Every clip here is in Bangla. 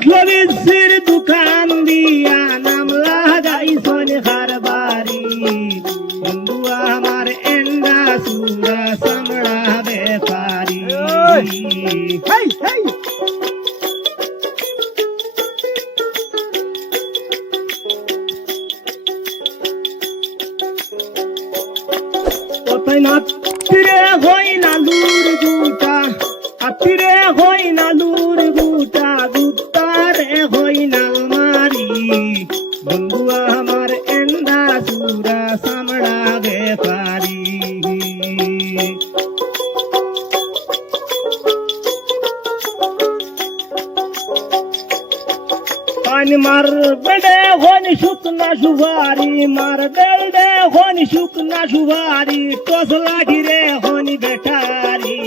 খাটলো বিচির দোকান দিয়া নাম লাগাইছন খারবারি বন্ধু আমার এন্ডা সুরা চামড়া বেপারি কোথায় নাতিরে হই নালুর গুটা আতিরে হই নালুর গুটা গুটারে হই নাল মারি বন্ধু আমার এন্ডা সুরা চামড়া বেপারি পানি মার বেড়ে হনি শুকনা সুভারি মার বেড়ে হনি শুকনা সুভারি টস লাগিরে হনি বেটারি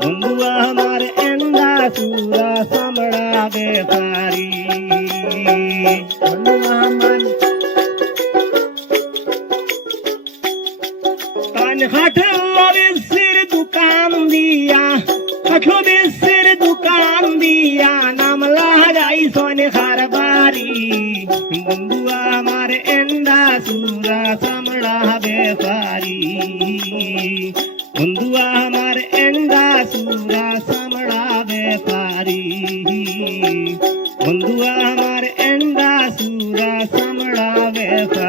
বন্ধু আমার এন্ডা সুরা চামড়া বেপারি বন্ধু আমার কান খাটলো বিচির দোকান দিয়া খাটলো বিচির দোকান দিয়া নাম লাগাইছন খারবারি বন্ধু আমার এন্ডা সুরা চামড়া বেপারি বন্ধু আমার এন্ডা সুরা চামড়া বেপারি বন্ধু আমার এন্ডা সুরা চামড়া বেপারি।